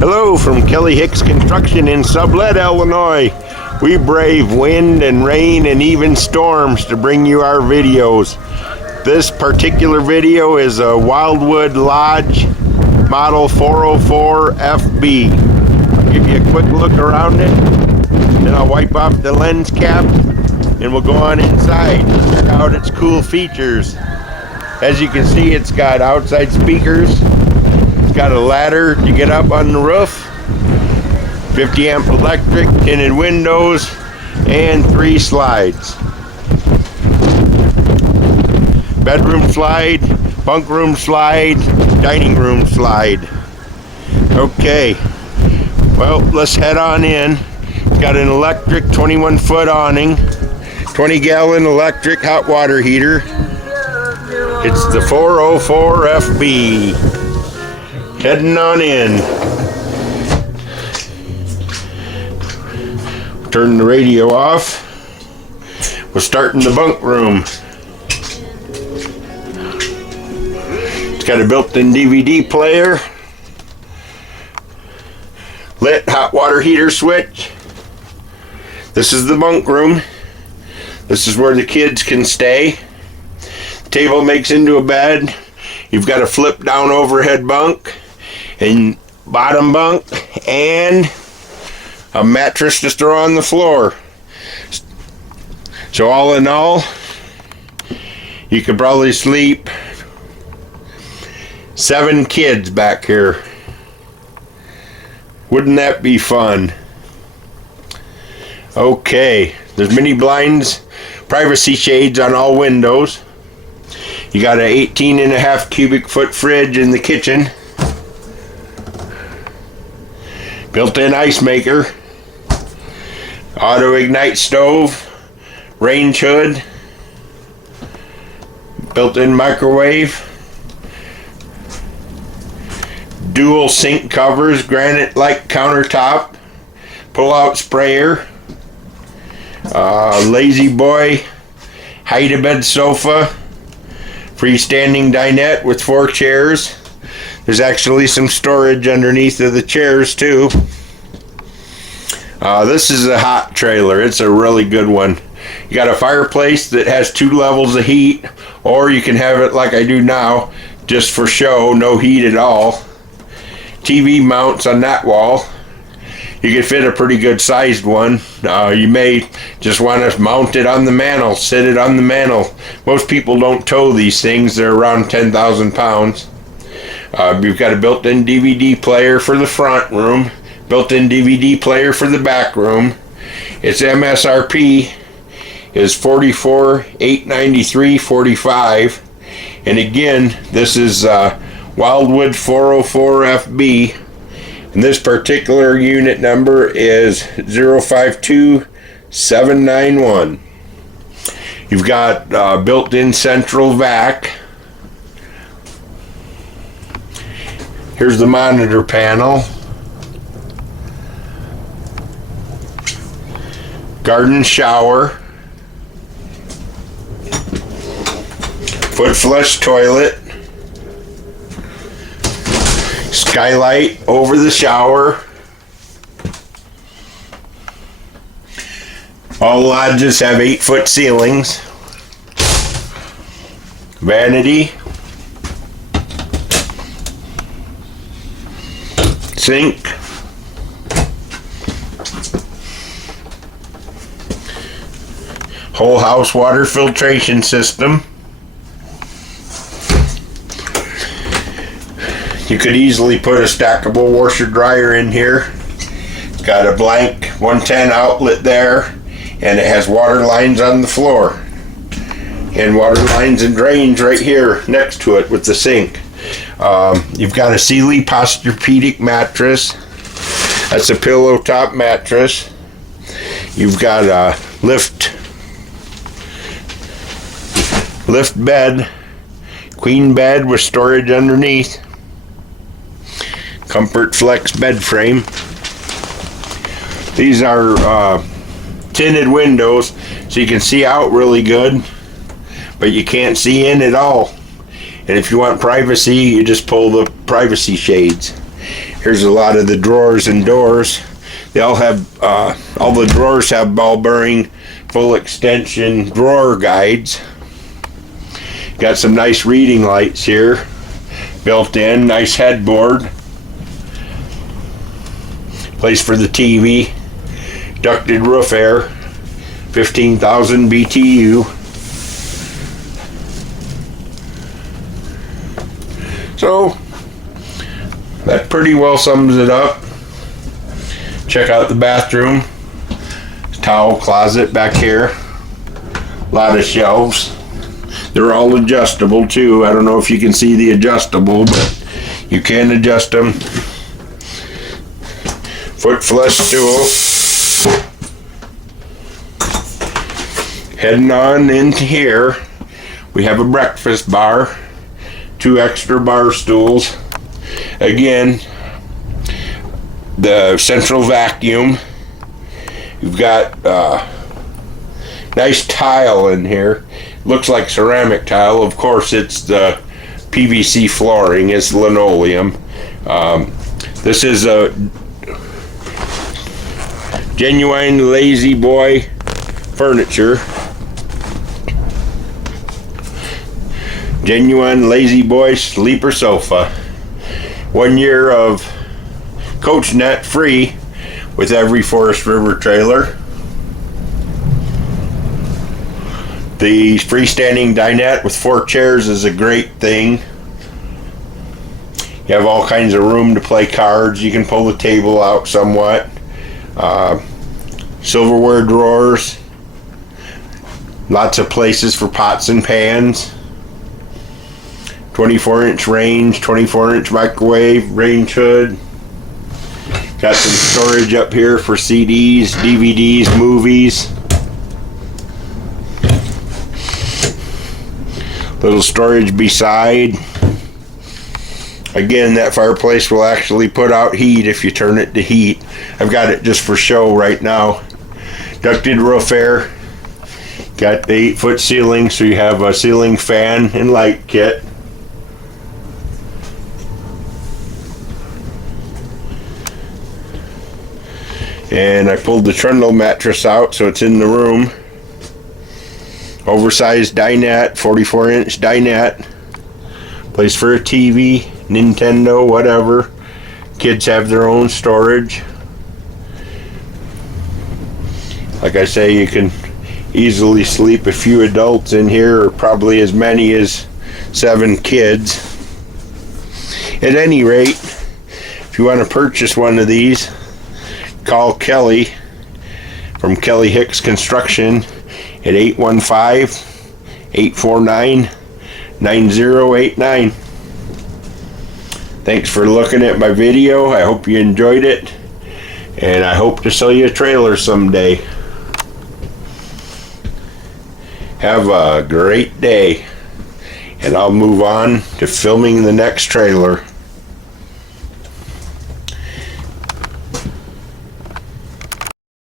Hello from Kelly Hicks Construction in Sublette, Illinois. We brave wind and rain and even storms to bring you our videos. This particular video is a Wildwood Lodge Model 404 FB. I'll give you a quick look around it, then I'll wipe off the lens cap and we'll go on inside and check out its cool features. As you can see, it's got outside speakers. Got a ladder to get up on the roof, 50 amp electric, tinted windows, and 3 slides. Bedroom slide, bunk room slide, dining room slide. Okay, well, let's head on in. It's got an electric 21-foot awning, 20-gallon electric hot water heater. It's the 404 FB. Heading on in. Turn the radio off. We're starting the bunk room. It's got a built-in DVD player, lit hot water heater switch. This is the bunk room. This is where the kids can stay. The table makes into a bed. You've got a flip down overhead bunk and bottom bunk and a mattress to throw on the floor. So all in all, you could probably sleep 7 kids back here. Wouldn't that be fun? Okay, there's mini blinds, privacy shades on all windows. You got an 18.5 cubic foot fridge in the kitchen. Built-in ice maker, auto ignite stove, range hood, built-in microwave, dual sink covers, granite-like countertop, pull-out sprayer, lazy boy, hide-a-bed sofa, freestanding dinette with 4 chairs. There's actually some storage underneath of the chairs too. This is a hot trailer. It's a really good one. You got a fireplace that has 2 levels of heat, or you can have it like I do now, just for show, no heat at all. TV mounts on that wall. You can fit a pretty good sized one. You may just want to mount it on the mantle, sit it on the mantle. Most people don't tow these things. They're around 10,000 pounds. You've got a built-in DVD player for the front room, built-in DVD player for the back room. Its MSRP is $44,893.45, and again, this is Wildwood 404 FB, and this particular unit number is 052791. You've got built-in central vac. Here's the monitor panel. Garden shower. Foot flush toilet. Skylight over the shower. All lodges have 8-foot ceilings. Vanity. Sink. Whole house water filtration system. You could easily put a stackable washer dryer in here. It's got a blank 110 outlet there, and it has water lines on the floor and water lines and drains right here next to it with the sink. You've got a Sealy Posturepedic mattress. That's a pillow top mattress. You've got a lift bed, queen bed with storage underneath, Comfort Flex bed frame. These are tinted windows, so you can see out really good, but you can't see in at all. And if you want privacy, you just pull the privacy shades. Here's a lot of the drawers and doors. They all have, all the drawers have ball bearing, full extension drawer guides. Got some nice reading lights here, built in, nice headboard. Place for the TV, ducted roof air, 15,000 BTU. So, that pretty well sums it up. Check out the bathroom. Towel closet back here. A lot of shelves. They're all adjustable too. I don't know if you can see the adjustable, but you can adjust them. Foot flush stool. Heading on into here, we have a breakfast bar. 2 extra bar stools. Again, the central vacuum. You've got nice tile in here. Looks like ceramic tile. Of course, it's the PVC flooring. It's linoleum. This is a genuine Lazy Boy furniture. Genuine Lazy Boy sleeper sofa. 1 year of coach net free with every Forest River trailer. The freestanding dinette with 4 chairs is a great thing. You have all kinds of room to play cards. You can pull the table out somewhat. Silverware drawers. Lots of places for pots and pans. 24-inch range, 24-inch microwave, range hood. Got some storage up here for CDs, DVDs, movies. Little storage beside. Again, that fireplace will actually put out heat if you turn it to heat. I've got it just for show right now. Ducted roof air. Got the 8-foot ceiling, so you have a ceiling fan and light kit. And I pulled the trundle mattress out, so it's in the room. Oversized dinette, 44-inch dinette. Place for a TV, Nintendo, whatever. Kids have their own storage. Like I say, you can easily sleep a few adults in here, or probably as many as 7 kids. At any rate, if you want to purchase one of these, call Kelly from Kelly Hicks Construction at 815-849-9089. Thanks for looking at my video. I hope you enjoyed it, and I hope to sell you a trailer someday. Have a great day, and I'll move on to filming the next trailer.